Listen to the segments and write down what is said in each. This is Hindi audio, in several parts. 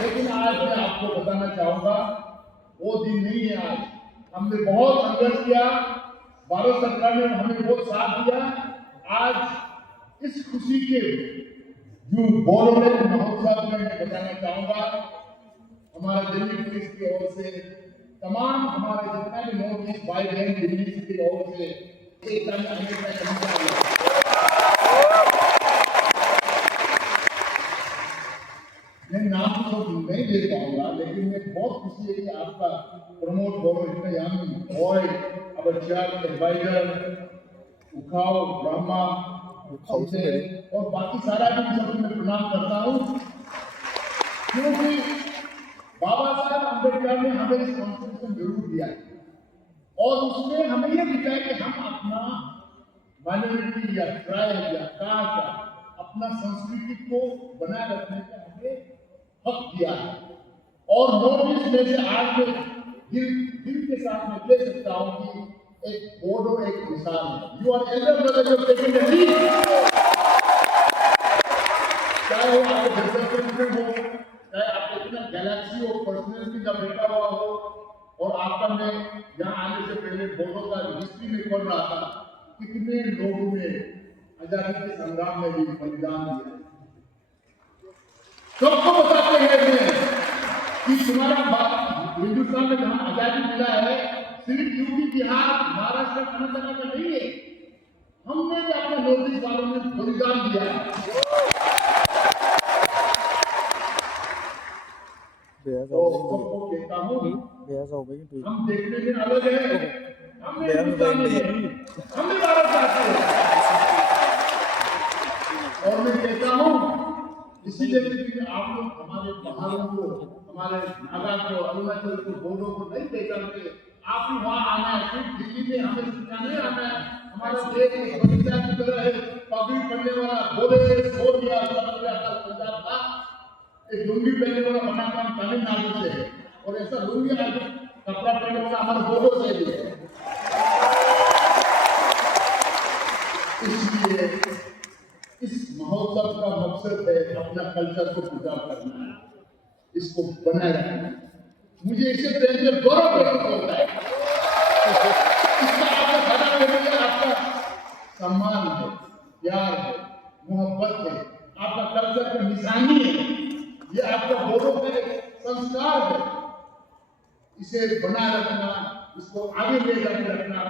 लेकिन आज मैं आपको बताना चाहूंगा वो दिन नहीं है। आज हमने बहुत संघर्ष किया, भारत सरकार ने हमें बहुत साथ दिया। आज इस खुशी के जो बोरोलेट महोत्सव में मैं बताना चाहूंगा, हमारा दिल्ली पुलिस की ओर से तमाम हमारे जितना भी नॉर्थ ईस्ट भाई बहन दिल्ली की ओर से एक मैं नाम तो नहीं दे पाऊंगा, लेकिन मैं बहुत खुशी है कि आपका प्रमोद बोरो इतना यंग बॉय, अवर चेयर एडवाइजर उखाओ ब्रह्मा और बाकी सारा भी सबको मैं प्रणाम करता हूँ, क्योंकि बाबा साहब अम्बेडकर ने हमें इस कॉन्स्टिट्यूशन जरूर दिया है और उसमें हमें यह दिखा है कि हम अपना माइनॉरिटी या ट्राइब या कास्ट अपना संस्कृति को बनाए रखने का हमें हक दिया है। और नॉर्थ ईस्ट में से आज मैं दिल के साथ में कह सकता हूं कि एक बोडो एक मिसाल है। You are elder brother, you taking the lead, चाहे वो आपके डेवलपमेंट हो, चाहे आपके इतना गैलेक्सी हो, पर्सनैलिटी का बेटा हुआ हो, और आपका मैं यहाँ आने से पहले बोडो का हिस्ट्री में पढ़ रहा था, कितने लोगों ने आजादी के संग्राम में भी बलिदान दिया। सबको बताते हैं कि तुम्हारा हिंदुस्तान में जहां आजादी मिला है सिर्फ यूपी बिहार महाराष्ट्र कर्नाटक का नहीं है, हमने भी अपने नॉर्थ ईस्ट वालों ने बलिदान दिया है। तो सबको कहता हूँ हम देखने में अलग है, हम हिंदुस्तानी हैं, हम भी भारत चाहते हैं। और मैं कहता हूँ इसीलिए आप लोग हमारे पहाड़ों को, हमारे नागा को, अरुणाचल को, बोडो को नहीं पहचानते। आप भी वहां आना है, सिर्फ दिल्ली में हमें सिखाने आना है। हमारा देश एक बगीचा की तरह है, पगड़ी पहनने वाला बोले सो दिया पंजाब था, एक लुंगी पहनने वाला बना काम तमिलनाडु से है, और ऐसा लुंगी कपड़ा पहनने वाला हमारे बोडो से भी है। इसलिए इस महोत्सव का मकसद है अपना कल्चर को प्रिजर्व करना, इसको बनाए रखना। मुझे इससे पहले गौरव महसूस होता है, इसका आपका खड़ा करने आपका सम्मान है, प्यार है, मोहब्बत है, आपका कल्चर का निशानी है, ये आपका बोडो का संस्कार है। इसे बनाए रखना, इसको आगे ले जाकर रखना,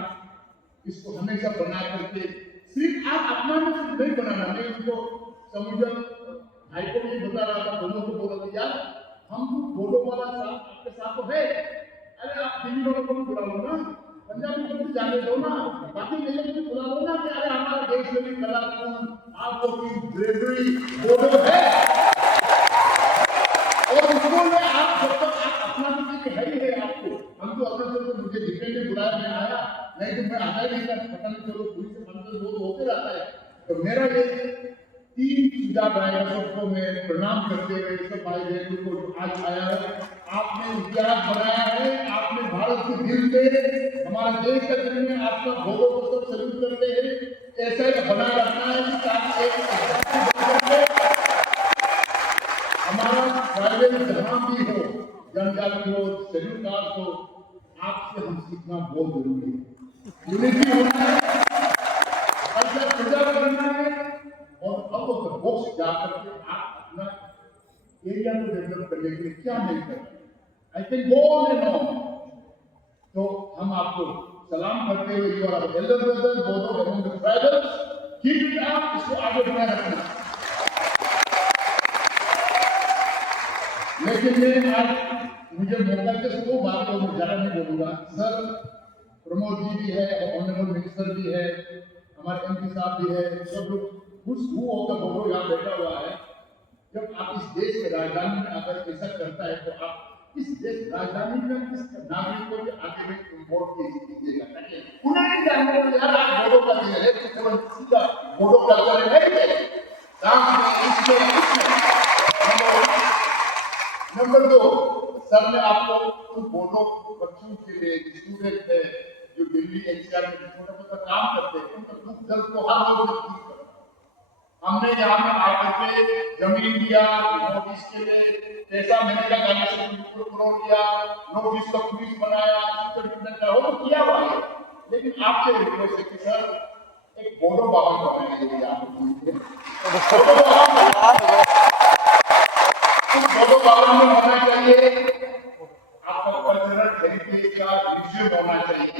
इसको हमेशा बना करके सिर्फ आप अपना नहीं बनाना। मैं उनको समुद्र भाई को भी बता रहा था, दोनों को बोल रहा था, यार हम बोडो वाला साथ आपके साथ तो है, अरे आप दिल्ली वालों को भी बुला लो ना, पंजाबी को भी जाने दो ना, बाकी लोगों को भी बुला लो ना, कि अरे हमारे देश में भी कलाकुन आपको की ब्रेवरी बोडो है। और उसको में आप जब तक आप अपना भी है ही है, आपको हम तो अपना से मुझे डिपेंडेंट बुलाया मैं आया, नहीं तो मैं आता ही नहीं था, पता नहीं चलो पुलिस से मंदिर वो होते रहता है। तो मेरा ये 3 सुझाव आएगा, सबको मैं प्रणाम करते हुए सब भाई बहनों को जो आज आया है, आपने इतिहास बनाया है, आपने भारत के दिल में हमारा देश का दिल में आपका भोगों को सब सल्यूट करते हैं। ऐसा ही बना रखना है कि ताकि हमारा ट्राइबल जहां भी हो, जनजाति हो, शेड्यूल कास्ट हो, आपसे हम सीखना बहुत जरूरी है। यूनिटी होना है, कल्चर प्रिजर्व करना है, और अब बॉक्स जाकर के आप अपना एरिया को डेवलप करने के लिए क्या नहीं करते, I can go on and on. तो हम आपको सलाम करते हुए, you are elder brother Bodo among the tribals, keep it up, इसको आगे बढ़ाए रखना। लेकिन मैं आज मुझे मौका के वो बात को मैं ज्यादा नहीं बोलूंगा। सर प्रमोद जी भी है, ऑनरेबल मिनिस्टर भी है, हमारे एमपी साहब भी है, सब लोग खुश होकर बोलो यहाँ बैठा हुआ है। जब आप इस देश के राजधानी में अगर ऐसा करता है, तो आप इस देश राजधानी में किस नागरिक को भी आगे में इम्पोर्ट कीजिएगा, उन्हें नहीं जानते यार आप बोडो का है, केवल सीधा बोडो कल्चर है। नंबर 2, सर ने आपको उन बोडो बच्चों के लिए स्टूडेंट है जो दिल्ली एनसीआर में छोटा मोटा काम करते हैं, उनका दुख दर्द को हर रोज ठीक करना। हमने यहाँ में आकर के जमीन दिया, नोटिस के लिए पैसा मैंने का गाने से करोड़ दिया, नोटिस का पुलिस बनाया, वो तो किया हुआ है। लेकिन आपसे रिक्वेस्ट है कि सर एक बोडो भवन बनाने के लिए आप बोडो भवन में होना चाहिए, आपका कल्चरल हेरिटेज का म्यूजियम होना चाहिए,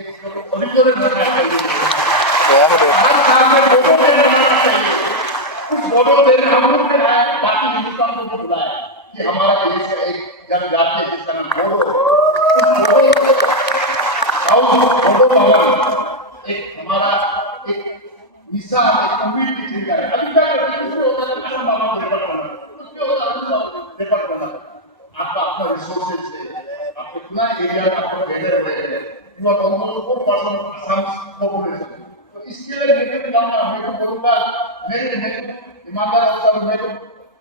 एक कल्चरल होना चाहिए, हर साल में बोडो में रहना चाहिए। उस बोडो में हम लोग ने बाकी हिंदुस्तान को बुलाया कि हमारा देश का एक जनजाति है जिसका नाम बोडो। बोडो भवन एक हमारा एक मिसाल एक कम्युनिटी जिनका है। अभी क्या करते हैं उसमें होता है असम बाबा को रेफर करना, उसमें होता है रेफर करना। आपका अपना रिसोर्सेज है, आप कितना एरिया में आपको बेहतर हुए हैं, you are almost 4% Assam population. तो इसके लिए मैं तो बोलूंगा मेरे ईमानदार अफसर मैं तो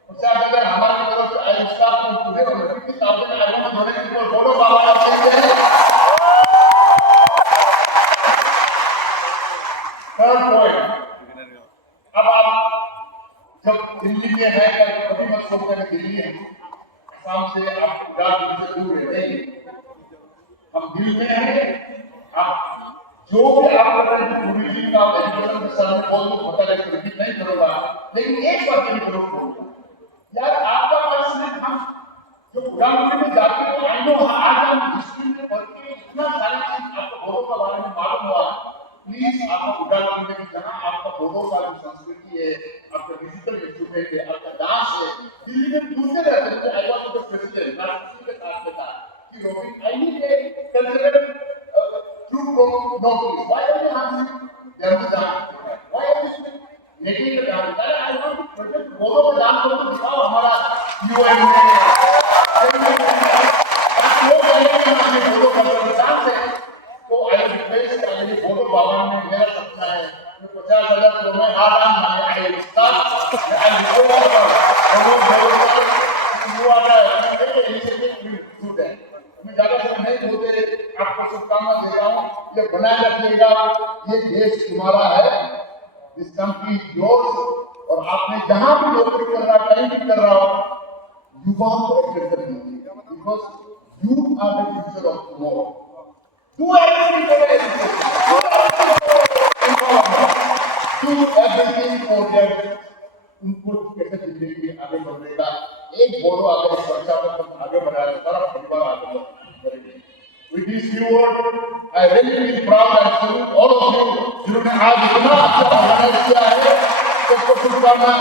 प्रचार अगर हमारी तरफ से आई स्टाफ को टुडे और रिपीट साहब ने I want to donate for Bodo Baba का थर्ड पॉइंट। अब आप जब दिल्ली में है तो कभी मत सोचते हैं दिल्ली है, शाम से आप गुजरात से दूर रहते हैं, हम दिल में हैं। आप जो भी आप कर रहे हैं टूरिज्म का एजुकेशन के सामने बोल दो, पता है रिपीट नहीं करूंगा, लेकिन एक बात नहीं करूंगा यार, आपका पास में हम जो प्रधानमंत्री में जाते हैं, आई नो आज हम हिस्ट्री में पढ़ के इतना सारी चीज आपको बोडो के बारे में मालूम हुआ। प्लीज आपको प्रधानमंत्री की जहाँ आपका बोडो का जो संस्कृति है, आपका डिजिटल इंस्ट्रूमेंट है, आपका डांस है, दिल्ली में दूसरे रहते हैं। आई वाज द प्रेसिडेंट राष्ट्रपति के साथ में था कि Robin I need a cultural true notice, why are you harming them dance, why are you netting the dance, I want to project Bodo का डांस को दिखाओ हमारा यूएन में बोडो कल्चरल डांस है। तो आई रिक्वेस्ट आई बोडो भवन में मेरा सपना है 50,000 करोड़ में आदान माने I start I request you are the initiative student. मैं ज्यादा समय नहीं बोलते, आपको शुभकामना देता हूँ, ये बनाए रखिएगा, ये देश तुम्हारा है, दिस कंट्री इज योर्स। और आपने जहां भी नौकरी कर रहा कहीं भी कर रहा हो, युवा को एक्सेप्ट करिए because you are the future of tomorrow. Do everything for their education. Do everything for their उनको कैसे जिंदगी आगे बढ़ेगा। एक बोडो अगर इस वर्षा पर आगे बढ़ाया तो सारा परिवार आगे बढ़ेगा। With this few words, I really feel proud and salute all of you जिन्होंने आज इतना अच्छा ऑर्गेनाइज किया है। सबको शुभकामना।